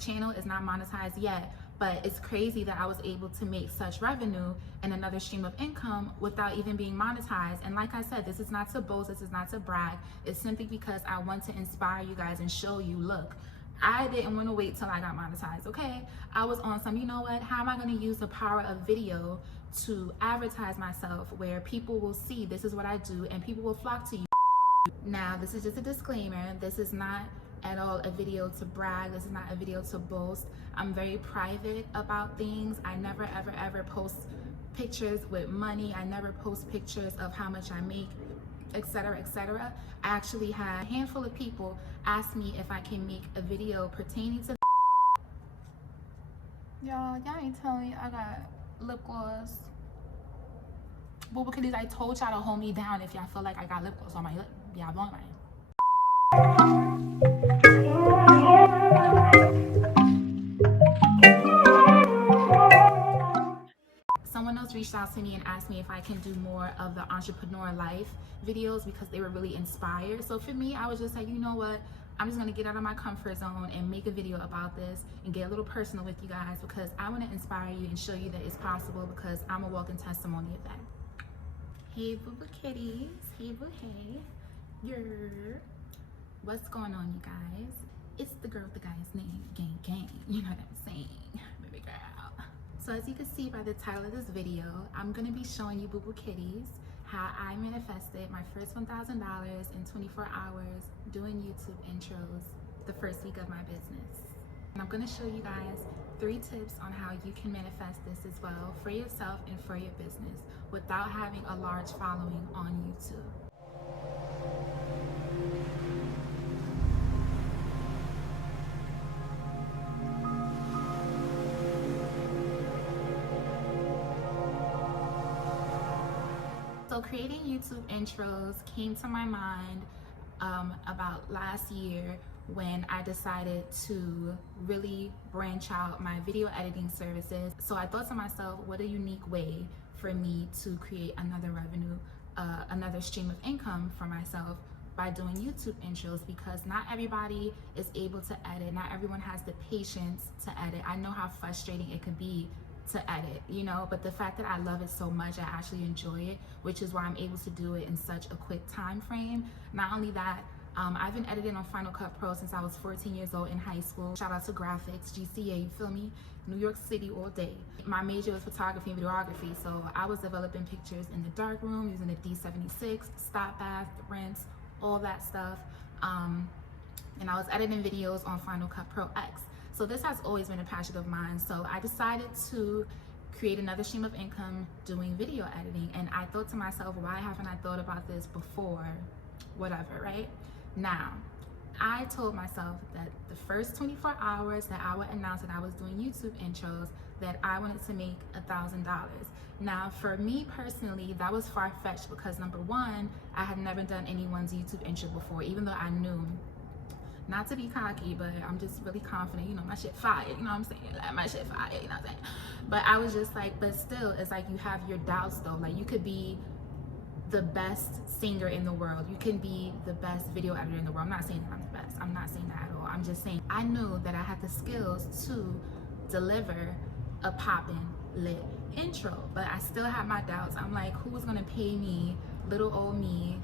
channel is not monetized yet, but it's crazy that I was able to make such revenue and another stream of income without even being monetized. And like I said, this is not to boast, this is not to brag. It's simply because I want to inspire you guys and show you, look, I didn't want to wait till I got monetized, okay? I was on some, you know what, how am I going to use the power of video to advertise myself where people will see this is what I do and people will flock to you. Now, this is just a disclaimer. This is not at all a video to brag. This is not a video to boast. I'm very private about things. I never, ever, ever post pictures with money. I never post pictures of how much I make, etc., etc. I actually had a handful of people ask me if I can make a video pertaining to y'all ain't telling me I got lip gloss. But because I told y'all to hold me down if y'all feel like I got lip gloss on my lip. Y'all want mine. Someone else reached out to me and asked me if I can do more of the entrepreneur life videos because they were really inspired. So for me, I was just like, you know what? I'm just gonna get out of my comfort zone and make a video about this and get a little personal with you guys because I wanna inspire you and show you that it's possible because I'm a walking testimony of that. Hey boo-boo kitties, hey boo hey. What's going on, you guys? It's the girl with the guy's name, gang gang, you know what I'm saying, baby girl. So as you can see by the title of this video, I'm gonna be showing you boo-boo kitties how I manifested my first $1,000 in 24 hours doing YouTube intros the first week of my business. And I'm gonna show you guys 3 tips on how you can manifest this as well for yourself and for your business without having a large following on YouTube. So creating YouTube intros came to my mind about last year when I decided to really branch out my video editing services. So I thought to myself, what a unique way for me to create another revenue, another stream of income for myself by doing YouTube intros, because not everybody is able to edit. Not everyone has the patience to edit. I know how frustrating it can be to edit, you know, but the fact that I love it so much, I actually enjoy it, which is why I'm able to do it in such a quick time frame. Not only that, I've been editing on Final Cut Pro since I was 14 years old in high school. Shout out to graphics, GCA, you feel me? New York City all day. My major was photography and videography, so I was developing pictures in the dark room using the D76, stop bath, rinse, all that stuff. And I was editing videos on Final Cut Pro X. So this has always been a passion of mine. So I decided to create another stream of income doing video editing. And I thought to myself, why haven't I thought about this before? Whatever, right? Now, I told myself that the first 24 hours that I would announce that I was doing YouTube intros, that I wanted to make $1,000. Now, for me personally, that was far-fetched because number one, I had never done anyone's YouTube intro before, even though I knew, not to be cocky, but I'm just really confident, you know, my shit fire, you know what I'm saying? Like, my shit fire, you know what I'm saying? But I was just like, but still, it's like you have your doubts though. Like, you could be the best singer in the world. You can be the best video editor in the world. I'm not saying that I'm the best. I'm not saying that at all. I'm just saying I knew that I had the skills to deliver a poppin' lit intro, but I still had my doubts. I'm like, who's gonna pay me, little old me,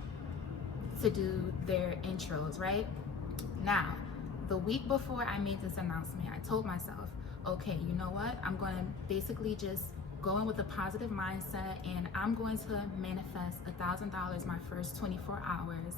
to do their intros, right? Now, the week before I made this announcement, I told myself, okay, you know what? I'm gonna basically just go in with a positive mindset and I'm going to manifest $1,000 my first 24 hours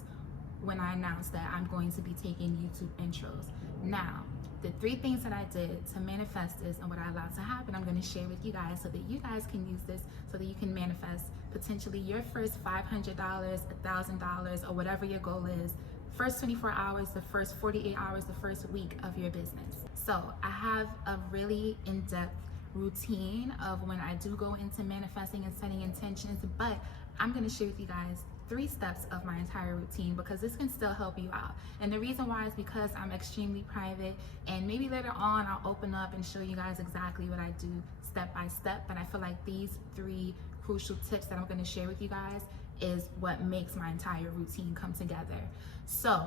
when I announced that I'm going to be taking YouTube intros. Now, the 3 things that I did to manifest this and what I allowed to happen, I'm gonna share with you guys so that you guys can use this so that you can manifest potentially your first $500, $1,000, or whatever your goal is, first 24 hours, the first 48 hours, the first week of your business. So I have a really in-depth routine of when I do go into manifesting and setting intentions, but I'm gonna share with you guys 3 steps of my entire routine because this can still help you out. And the reason why is because I'm extremely private, and maybe later on I'll open up and show you guys exactly what I do step by step, but I feel like these 3 crucial tips that I'm gonna share with you guys is what makes my entire routine come together. So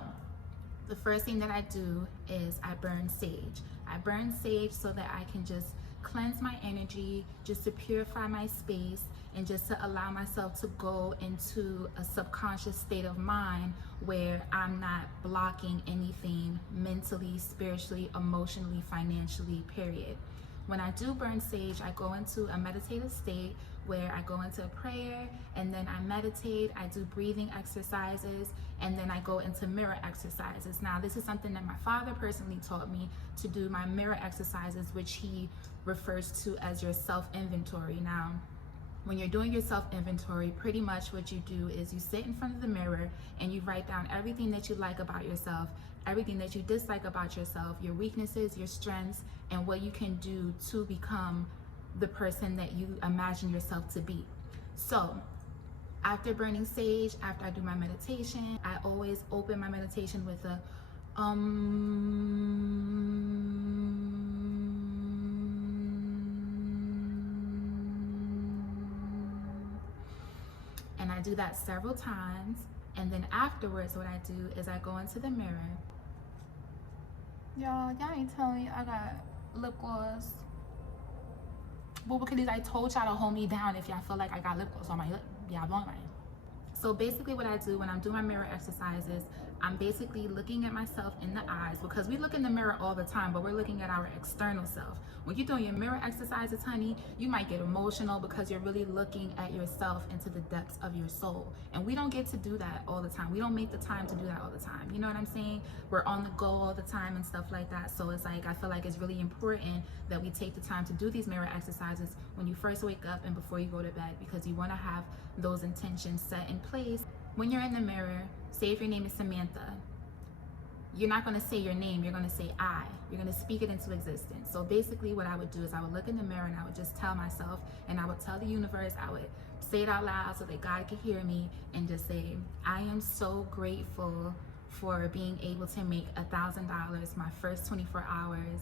the first thing that I do is I burn sage. I burn sage so that I can just cleanse my energy, just to purify my space, and just to allow myself to go into a subconscious state of mind where I'm not blocking anything mentally, spiritually, emotionally, financially, period. When I do burn sage, I go into a meditative state where I go into a prayer, and then I meditate, I do breathing exercises, and then I go into mirror exercises. Now, this is something that my father personally taught me to do, my mirror exercises, which he refers to as your self-inventory. Now, when you're doing your self-inventory, pretty much what you do is you sit in front of the mirror and you write down everything that you like about yourself, everything that you dislike about yourself, your weaknesses, your strengths, and what you can do to become the person that you imagine yourself to be. So after burning sage, after I do my meditation, I always open my meditation with a and I do that several times. And then afterwards, what I do is I go into the mirror. Y'all ain't telling me I got lip gloss. But because I told y'all to hold me down if y'all feel like I got lip gloss on my lip. Y'all blowing mine. So basically what I do when I'm doing my mirror exercises, I'm basically looking at myself in the eyes, because we look in the mirror all the time, but we're looking at our external self. When you're doing your mirror exercises, honey, you might get emotional because you're really looking at yourself into the depths of your soul. And we don't get to do that all the time. We don't make the time to do that all the time. You know what I'm saying? We're on the go all the time and stuff like that. So it's like, I feel like it's really important that we take the time to do these mirror exercises when you first wake up and before you go to bed, because you want to have those intentions set in place. When you're in the mirror, say if your name is Samantha, you're not going to say your name, you're going to say I. You're going to speak it into existence. So basically what I would do is I would look in the mirror and I would just tell myself, and I would tell the universe, I would say it out loud so that God could hear me, and just say, I am so grateful for being able to make $1,000 my first 24 hours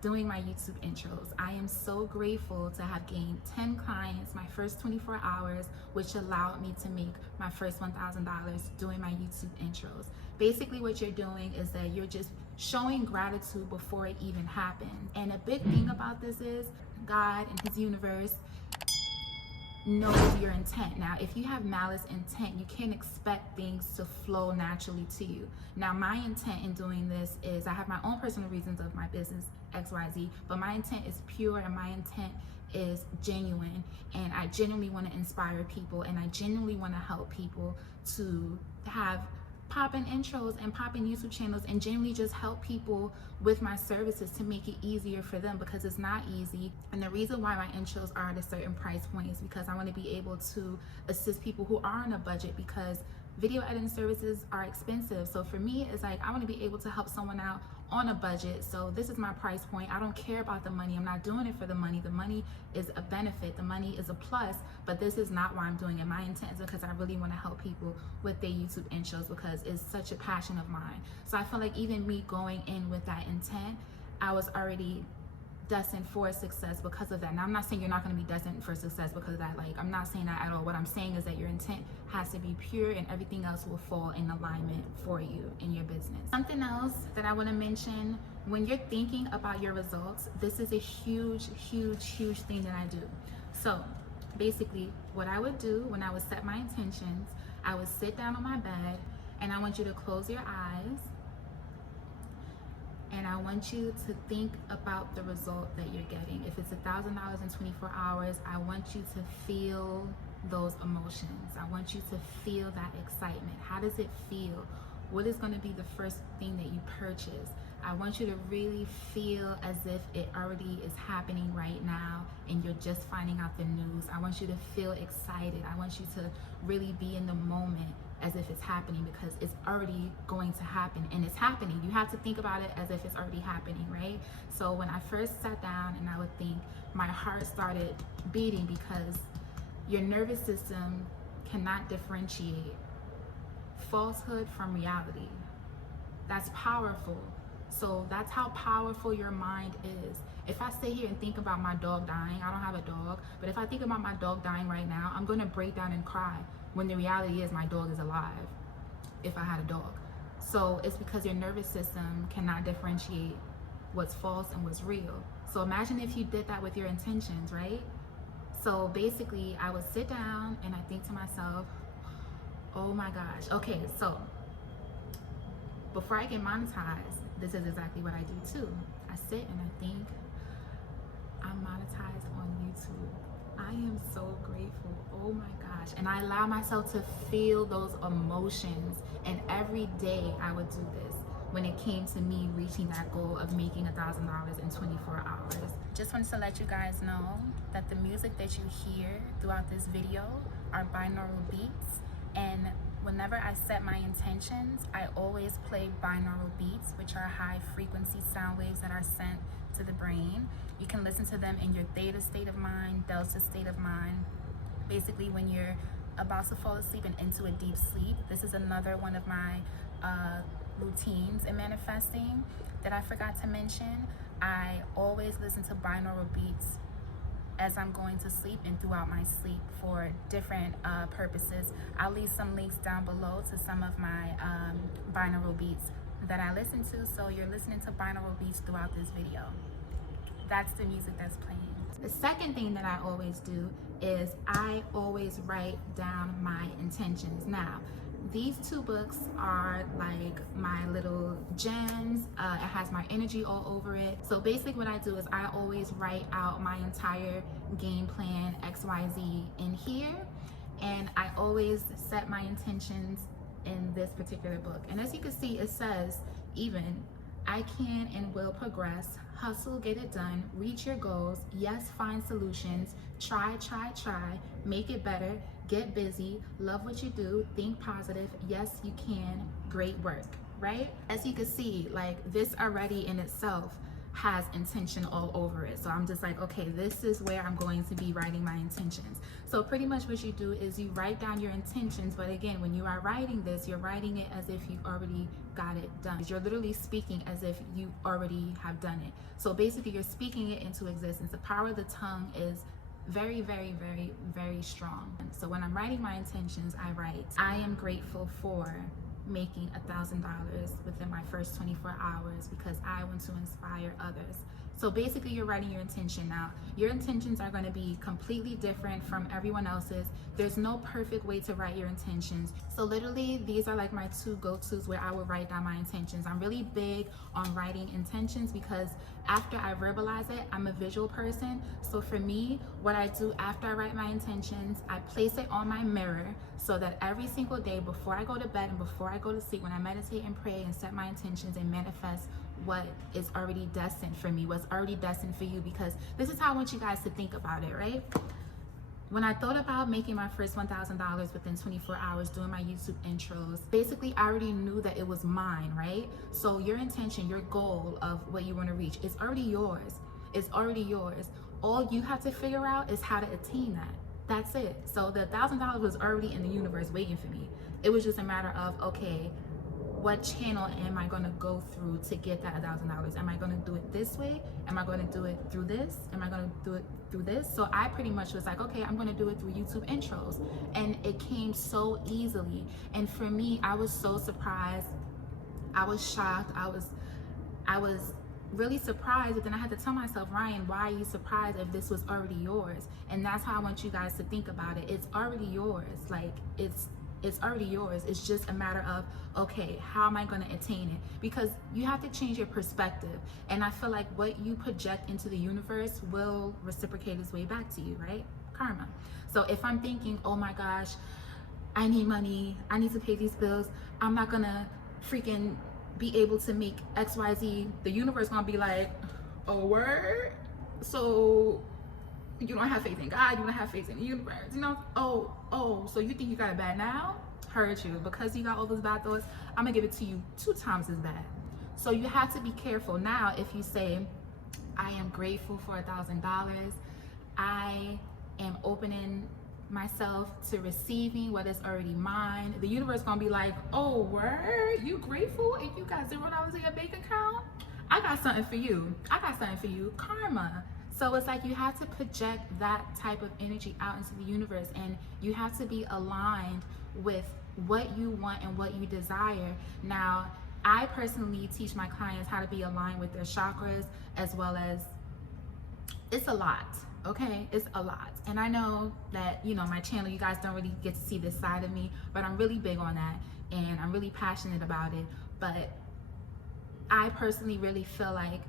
doing my YouTube intros. I am so grateful to have gained 10 clients my first 24 hours, which allowed me to make my first $1,000 doing my YouTube intros. Basically what you're doing is that you're just showing gratitude before it even happens. And a big thing about this is God and his universe knows your intent. Now, if you have malice intent, you can't expect things to flow naturally to you. Now, my intent in doing this is, I have my own personal reasons of my business, XYZ, but my intent is pure and my intent is genuine, and I genuinely want to inspire people, and I genuinely want to help people to have popping intros and popping YouTube channels, and genuinely just help people with my services to make it easier for them, because it's not easy. And the reason why my intros are at a certain price point is because I want to be able to assist people who are on a budget, because video editing services are expensive. So for me, it's like I want to be able to help someone out on a budget. So this is my price point. I don't care about the money. I'm not doing it for the money. The money is a benefit. The money is a plus, but this is not why I'm doing it. My intent is because I really want to help people with their YouTube intros, because it's such a passion of mine. So I feel like even me going in with that intent, I was already destined for success because of that. Now, I'm not saying you're not going to be destined for success because of that. Like, I'm not saying that at all. What I'm saying is that your intent has to be pure, and everything else will fall in alignment for you in your business. Something else that I want to mention, when you're thinking about your results, this is a huge, huge, huge thing that I do. So basically what I would do when I would set my intentions, I would sit down on my bed, and I want you to close your eyes, and I want you to think about the result that you're getting. If it's $1,000 in 24 hours, I want you to feel those emotions. I want you to feel that excitement. How does it feel? What is going to be the first thing that you purchase? I want you to really feel as if it already is happening right now and you're just finding out the news. I want you to feel excited. I want you to really be in the moment as if it's happening, because it's already going to happen, and it's happening. You have to think about it as if it's already happening, right? So when I first sat down and I would think, my heart started beating, because your nervous system cannot differentiate falsehood from reality. That's powerful. So that's how powerful your mind is. If I sit here and think about my dog dying, I don't have a dog, but if I think about my dog dying right now, I'm gonna break down and cry, when the reality is my dog is alive if I had a dog. So it's because your nervous system cannot differentiate what's false and what's real. So imagine if you did that with your intentions, right? So basically I would sit down and I think to myself, oh my gosh, okay, so before I get monetized, this is exactly what I do too. I sit and I think, I'm monetized on YouTube. I am so grateful, oh my gosh. And I allow myself to feel those emotions, and every day I would do this when it came to me reaching that goal of making $1,000 in 24 hours. Just wanted to let you guys know that the music that you hear throughout this video are binaural beats, and whenever I set my intentions, I always play binaural beats, which are high frequency sound waves that are sent to the brain. You can listen to them in your theta state of mind, delta state of mind. Basically when you're about to fall asleep and into a deep sleep. This is another one of my routines in manifesting that I forgot to mention. I always listen to binaural beats as I'm going to sleep and throughout my sleep for different purposes. I'll leave some links down below to some of my binaural beats that I listen to, so you're listening to binaural beats throughout this video. That's the music that's playing. The second thing that I always do is I always write down my intentions. Now, these two books are like my little gems. It has my energy all over it. So basically what I do is I always write out my entire game plan, XYZ, in here. And I always set my intentions in this particular book. And as you can see, it says, even, I can and will progress, hustle, get it done, reach your goals, yes, find solutions, try, make it better, get busy, love what you do, think positive, yes, you can, great work, right? As you can see, like, this already in itself has intention all over it. So I'm just like, okay, this is where I'm going to be writing my intentions. So pretty much what you do is you write down your intentions, but again, when you are writing this, you're writing it as if you already got it done. You're literally speaking as if you already have done it. So basically you're speaking it into existence. The power of the tongue is very, very, very, very strong. So when I'm writing my intentions, I write, I am grateful for making $1,000 within my first 24 hours because I want to inspire others. So basically you're writing your intention. Now, your intentions are going to be completely different from everyone else's. There's no perfect way to write your intentions. So literally these are like my two go-tos where I will write down my intentions. I'm really big on writing intentions because after I verbalize it, I'm a visual person. So for me, what I do after I write my intentions, I place it on my mirror so that every single day before I go to bed and before I go to sleep, when I meditate and pray and set my intentions and manifest what is already destined for me, what's already destined for you, because this is how I want you guys to think about it, right? When I thought about making my first $1,000 within 24 hours doing my YouTube intros, basically I already knew that it was mine, right? So your intention, your goal of what you want to reach is already yours. It's already yours. All you have to figure out is how to attain that. That's it. So the $1,000 was already in the universe waiting for me. It was just a matter of, okay, what channel am I going to go through to get that $1,000? Am I going to do it this way? Am I going to do it through this? Am I going to do it through this? So I pretty much was like, okay, I'm going to do it through YouTube intros. And it came so easily. And for me, I was so surprised. I was shocked. I was really surprised, but then I had to tell myself, Ryan, why are you surprised if this was already yours? And that's how I want you guys to think about it. It's already yours. Like, it's already yours. It's just a matter of, okay, how am I going to attain it? Because you have to change your perspective. And I feel like what you project into the universe will reciprocate its way back to you, right? Karma. So if I'm thinking, oh my gosh, I need money, I need to pay these bills, I'm not gonna freaking be able to make XYZ, the universe gonna be like, oh, word? So you don't have faith in God, you don't have faith in the universe, you know? Oh, so you think you got it bad now? Heard you. Because you got all those bad thoughts, I'm gonna give it to you 2 times as bad. So you have to be careful. Now, if you say, I am grateful for $1,000, I am opening myself to receiving what is already mine, the universe gonna be like, oh, word? You grateful and you got $0 in your bank account? I got something for you. I got something for you. Karma. So it's like you have to project that type of energy out into the universe, and you have to be aligned with what you want and what you desire. Now, I personally teach my clients how to be aligned with their chakras, as well as, it's a lot, okay? It's a lot. And I know that, you know, my channel, you guys don't really get to see this side of me, but I'm really big on that and I'm really passionate about it. But I personally really feel like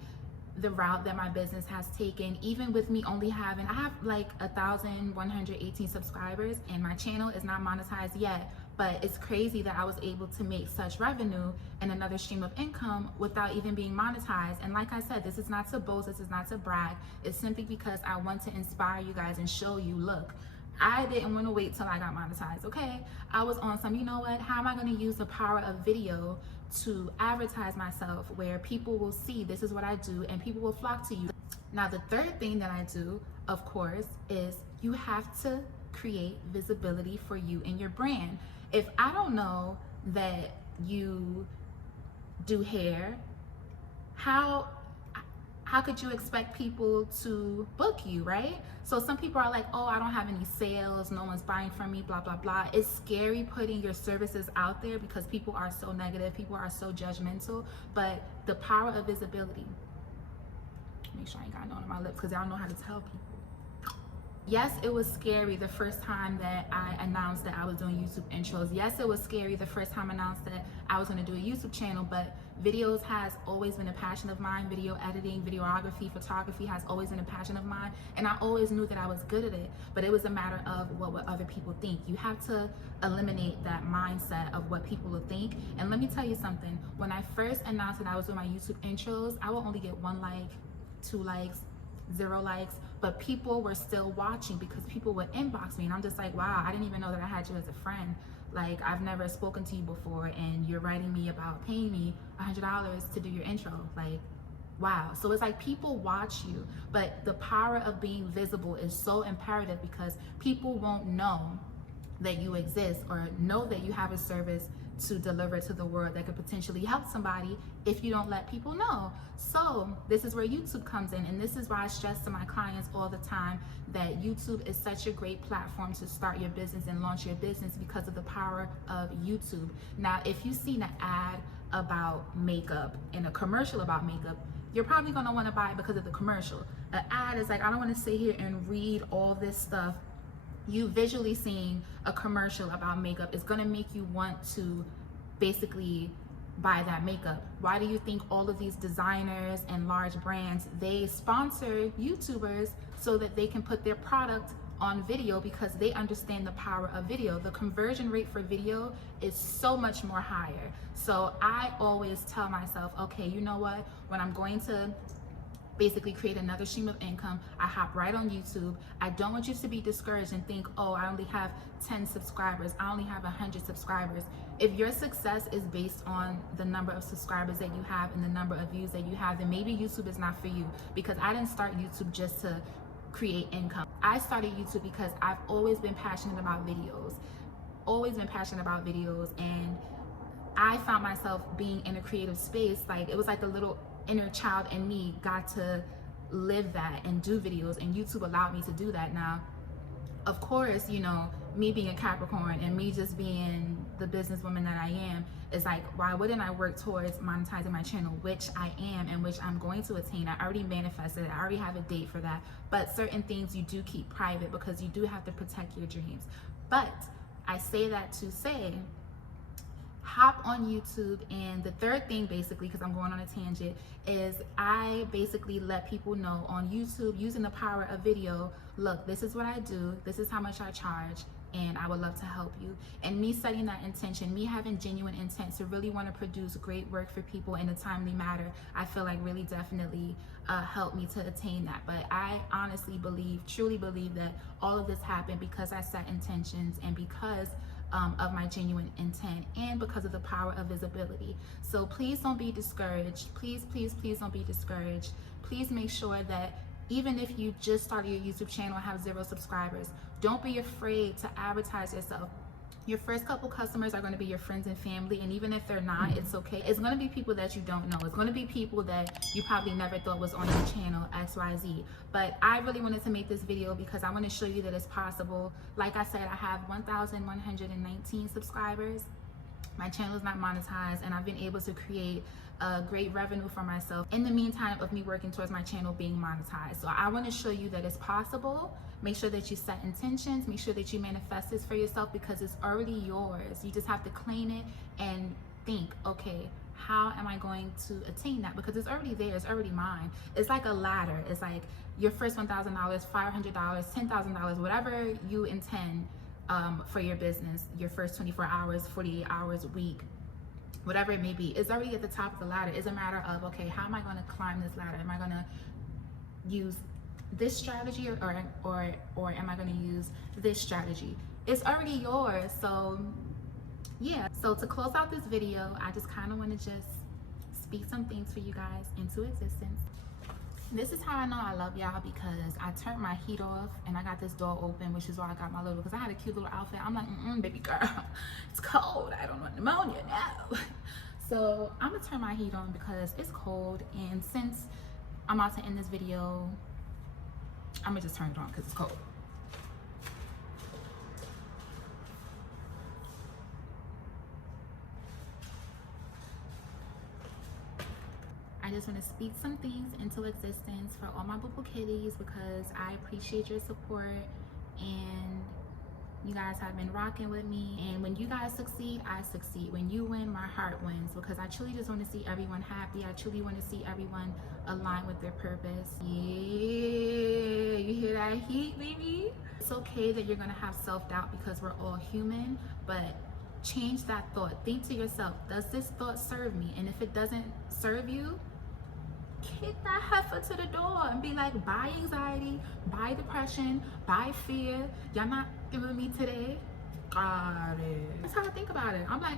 the route that my business has taken, even with me only having, I have like 1,118 subscribers and my channel is not monetized yet, but it's crazy that I was able to make such revenue and another stream of income without even being monetized. And like I said, this is not to boast, this is not to brag, it's simply because I want to inspire you guys and show you, look, I didn't want to wait till I got monetized, okay? I was on some, you know what, how am I going to use the power of video to advertise myself, where people will see this is what I do and people will flock to you. Now, the third thing that I do, of course, is you have to create visibility for you and your brand. If I don't know that you do hair, how could you expect people to book you, right? So some people are like, oh, I don't have any sales, no one's buying from me, blah, blah, blah. It's scary putting your services out there because people are so negative, people are so judgmental, but the power of visibility. Make sure I ain't got no on my lips because I don't know how to tell people. Yes, it was scary the first time that I announced that I was doing YouTube intros. Yes, it was scary the first time I announced that I was going to do a YouTube channel, but videos has always been a passion of mine. Video editing, videography, photography has always been a passion of mine, and I always knew that I was good at it, but it was a matter of what would other people think. You have to eliminate that mindset of what people will think. And let me tell you something, when I first announced that I was doing my YouTube intros, I would only get 1 like, 2 likes, 0 likes, but people were still watching because people would inbox me and I'm just like, wow, I didn't even know that I had you as a friend. Like, I've never spoken to you before and you're writing me about paying me $100 to do your intro. Like, wow. So it's like people watch you, but the power of being visible is so imperative because people won't know that you exist or know that you have a service to deliver to the world that could potentially help somebody if you don't let people know. So this is where YouTube comes in, and this is why I stress to my clients all the time that YouTube is such a great platform to start your business and launch your business because of the power of YouTube. Now, if you've seen an ad about makeup and a commercial about makeup, you're probably gonna wanna buy it because of the commercial. An ad is like, I don't wanna sit here and read all this stuff. You visually seeing a commercial about makeup is gonna make you want to basically buy that makeup. Why do you think all of these designers and large brands, they sponsor YouTubers so that they can put their product on video? Because they understand the power of video. The conversion rate for video is so much more higher. So I always tell myself, okay, you know what, when I'm going to basically create another stream of income, I hop right on YouTube. I don't want you to be discouraged and think, oh, I only have 10 subscribers, I only have 100 subscribers. If your success is based on the number of subscribers that you have and the number of views that you have, then maybe YouTube is not for you. Because I didn't start YouTube just to create income. I started YouTube because I've always been passionate about videos, and I found myself being in a creative space. Like, it was like a little inner child in me got to live that and do videos, and YouTube allowed me to do that. Now, of course, you know, me being a Capricorn and me just being the businesswoman that I am, is like, why wouldn't I work towards monetizing my channel, which I am and which I'm going to attain. I already manifested it, I already have a date for that. But certain things you do keep private because you do have to protect your dreams. But I say that to say, hop on YouTube. And the third thing, basically, because I'm going on a tangent, is I basically let people know on YouTube, using the power of video, look, this is what I do, this is how much I charge, and I would love to help you. And me setting that intention, me having genuine intent to really want to produce great work for people in a timely manner, I feel like really definitely helped me to attain that. But I honestly believe, truly believe, that all of this happened because I set intentions and because of my genuine intent and because of the power of visibility. So please don't be discouraged. Please, please, please don't be discouraged. Please make sure that even if you just started your YouTube channel and have 0 subscribers, don't be afraid to advertise yourself. Your first couple customers are going to be your friends and family, and even if they're not, it's okay. It's going to be people that you don't know. It's going to be people that you probably never thought was on your channel, XYZ. But I really wanted to make this video because I want to show you that it's possible. Like I said, I have 1,119 subscribers. My channel is not monetized, and I've been able to create a great revenue for myself in the meantime of me working towards my channel being monetized. So I want to show you that it's possible. Make sure that you set intentions, make sure that you manifest this for yourself, because it's already yours. You just have to claim it and think, okay, how am I going to attain that? Because it's already there, it's already mine. It's like a ladder. It's like your first $1,000, $500, $10,000, whatever you intend for your business, your first 24 hours, 48 hours a week, whatever it may be, it's already at the top of the ladder. It's a matter of, okay, how am I going to climb this ladder? Am I going to use this strategy or am I going to use this strategy? It's already yours. So yeah, so to close out this video, I just kind of want to just speak some things for you guys into existence. This is how I know I love y'all, because I turned my heat off and I got this door open, which is why I got my little, because I had a cute little outfit. I'm like, baby girl, it's cold. I don't want pneumonia now. So I'm gonna turn my heat on because it's cold, and since I'm about to end this video, I'm gonna just turn it on because it's cold. I just want to speak some things into existence for all my boo-boo kitties, because I appreciate your support and you guys have been rocking with me. And when you guys succeed, I succeed. When you win, my heart wins, because I truly just want to see everyone happy. I truly want to see everyone align with their purpose. Yeah, you hear that heat, baby? It's okay that you're going to have self-doubt, because we're all human, but change that thought. Think to yourself, does this thought serve me? And if it doesn't serve you, kick that heifer to the door and be like, bye anxiety, bye depression, bye fear. Y'all not giving me today. Got it. That's how I think about it. I'm like,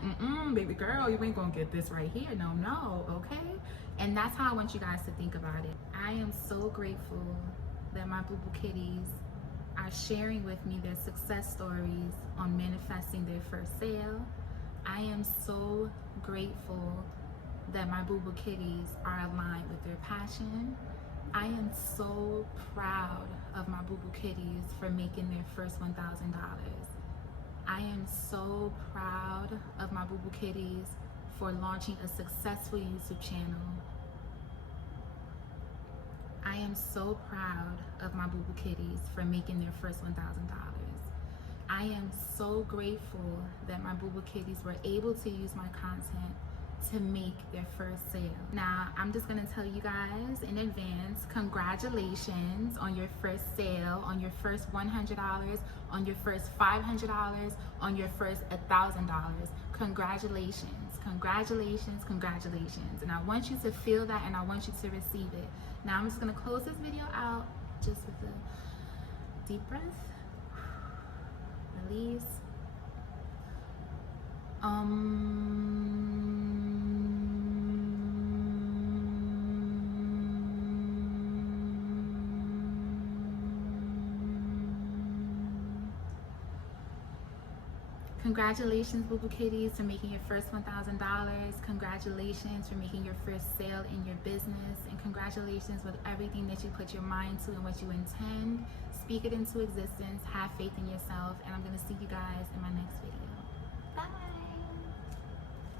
baby girl, you ain't gonna get this right here. No, okay? And that's how I want you guys to think about it. I am so grateful that my boo-boo kitties are sharing with me their success stories on manifesting their first sale. I am so grateful that my boo-boo kitties are aligned with their passion. I am so proud of my boo-boo kitties for making their first $1,000. I am so proud of my boo-boo kitties for launching a successful YouTube channel. I am so proud of my boo-boo kitties for making their first $1,000. I am so grateful that my boo-boo kitties were able to use my content to make their first sale. Now, I'm just gonna tell you guys in advance, congratulations on your first sale, on your first $100, on your first $500, on your first $1,000. Congratulations, congratulations, congratulations. And I want you to feel that, and I want you to receive it. Now, I'm just gonna close this video out just with a deep breath, release. Congratulations, boo-boo kitties, for making your first $1,000. Congratulations for making your first sale in your business. And congratulations with everything that you put your mind to and what you intend. Speak it into existence. Have faith in yourself. And I'm going to see you guys in my next video.